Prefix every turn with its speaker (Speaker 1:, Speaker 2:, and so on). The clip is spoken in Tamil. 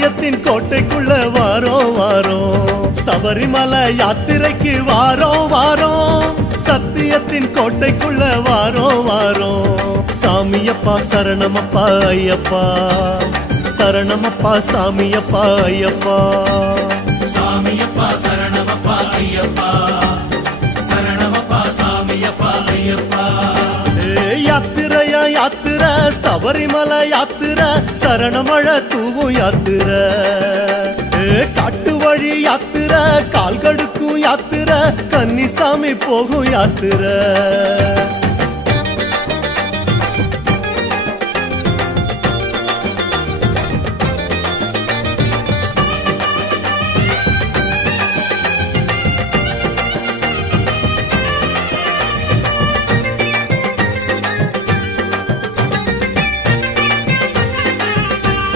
Speaker 1: ஆலயத்தின் கோட்டைக்குள்ள வாரோ வாரோ. சபரிமலை யாத்திரைக்கு வாரோ வாரோ. சத்தியத்தின் கோட்டைக்குள்ள வாரோ வாரோ. சாமியப்பா சரணமப்பா ஐயப்பா. சரணமப்பா சாமியப்பா ஐயப்பா.
Speaker 2: சாமியப்பா சரணமப்பா ஐயப்பா. சரணமப்பா சாமியப்பா ஐயப்பா.
Speaker 1: யாத்திர சபரிமலை யாத்திர சரணமழ தூவும் யாத்திர. காட்டு வழி யாத்திர கால்கடுக்கும் யாத்திர கன்னிசாமி போகும் யாத்திரை.